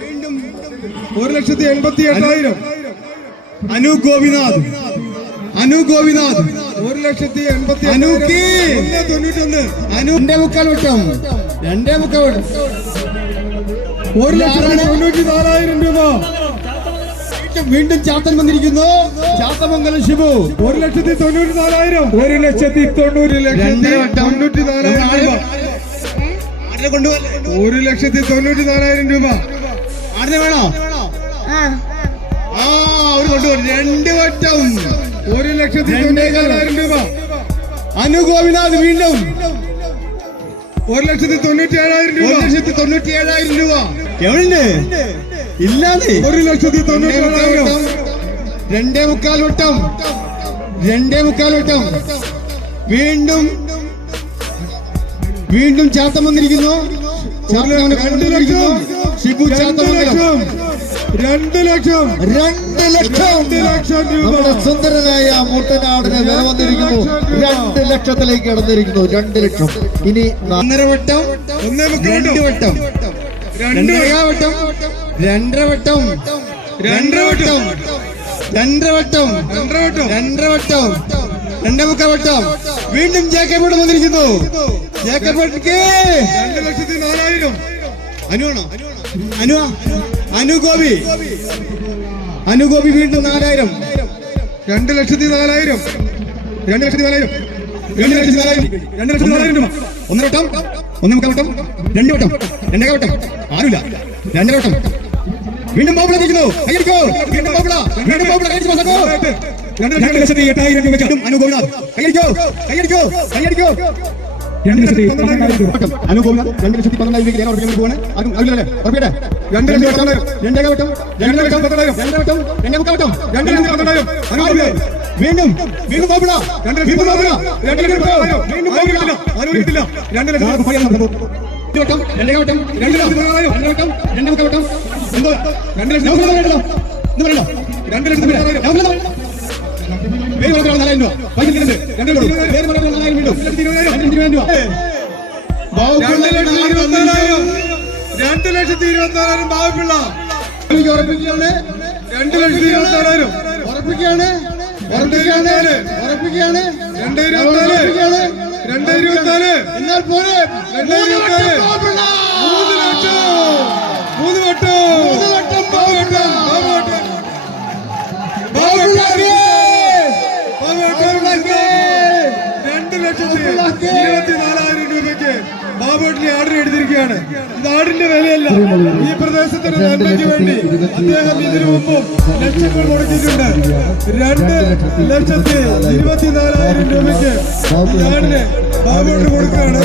വീണ്ടും 1,88,000. അനു ഗോപിനാഥ് 1,88,000. അനുക്ക് 91. അനു 2.25 വട്ടം 2.25 വട്ടം 1,94,000 രൂപ. വീണ്ടും ചാത്തൻ വന്നിരിക്കുന്നു. ചാത്തമംഗലം ശിവു 1,94,000. 1,94,000 രൂപ. ആടിനെ വേണോ? അവര് കൊണ്ടുപോകും 2 വട്ടം 1,94,000 രൂപ. അനു ഗോപിനാഥ് വീണ്ടും 1,97,000 രൂപ. 1,97,000 രൂപ. എവിടെ ഇല്ലാതെ 1,97,000. 2.25 വട്ടം 2.25 വട്ടം. വീണ്ടും ചാത്തം വന്നിരിക്കുന്നു. 2 ലക്ഷം. ഷിബു ചാത്തമംഗലം 2 ലക്ഷം. 2 ലക്ഷം രൂപ. സുന്ദരനായ മുട്ടനാടിന് വില വന്നിരിക്കുന്നു. 2 ലക്ഷത്തിലേക്ക് കടന്നിരിക്കുന്നു. 2 ലക്ഷം. ഇനി 1.5 വട്ടം 2 വട്ടം 2 വട്ടം 2 വട്ടം 2 വട്ടം 2 വട്ടം 2 വട്ടം 2.25 വട്ടം. വീണ്ടും ജേക്കബ് വന്നിരിക്കുന്നു. ജേക്കബ് 2,04,000. അനുവാണോ? അനുഗോപി വീണ്ടും 4,000. 2,04,000. 2,04,000. 2,04,000 രൂപ. 1 വട്ടം 1.25 വട്ടം 2 വട്ടം 2 വട്ടം. ആരുമില്ല. 2 വട്ടം. വീണ്ടും ബോബിള നിൽക്കുന്നു. വീണ്ടും ബോബിള 2,08,000 രൂപ. അനുഗോപിനാഥ് കൈയടിക്കോ. 2,14,000 രൂപ. അനുഗോപിനാഥ് 2,14,000 രൂപയ്ക്ക് ഉറപ്പിക്കാൻ പോവാണ്. ആരും അറിയില്ലല്ലേ? ഉറപ്പിക്കട്ടെ. 2,14,000. 2 വട്ടം 2 വട്ടം 2 വട്ടം 2.25 വട്ടം 2,14,000. അനുഗോപിനാഥ് വീണ്ടും ബോബിള 2,14,000. 2,14,000. വീണ്ടും ബോബിള. അനു കിട്ടില്ല. 2 ലക്ഷം. വട്ടം 2 വട്ടം 2 വട്ടം 2 വട്ടം എന്തോ 2 ലക്ഷം. എന്ന് പറയല്ലോ 2 ലക്ഷം. പേര് പറഞ്ഞാൽ 4,000 രൂപ. പൈസ കിട്ടുന്നത് 2 രൂപ. പേര് പറഞ്ഞാൽ 4,000 വീണ്ടും 2,20,000 രൂപ. 2,24,000 ബാബുപിള്ള ഉറപ്പിക്കുകയാണ്. 2,24,000 ഉറപ്പിക്കുകയാണ്. 2,24,000 എന്നാൽ പോരെ. 2,24,000 3 വട്ടം 2 ലക്ഷത്തി 24,000 രൂപയ്ക്ക് ബാബുട്ടിലെ ആടിനെ എടുത്തിരിക്കുകയാണ്. ഇത് ആടിന്റെ വിലയല്ല. ഈ പ്രദേശത്തിന്റെ നന്മയ്ക്ക് വേണ്ടി അദ്ദേഹം ഇതിനു മുമ്പും ലക്ഷങ്ങൾ മുടക്കിയിട്ടുണ്ട്. 2,24,000 രൂപയ്ക്ക് ഈ ആടിനെ ബാബുട്ടിന് കൊടുക്കുകയാണ്.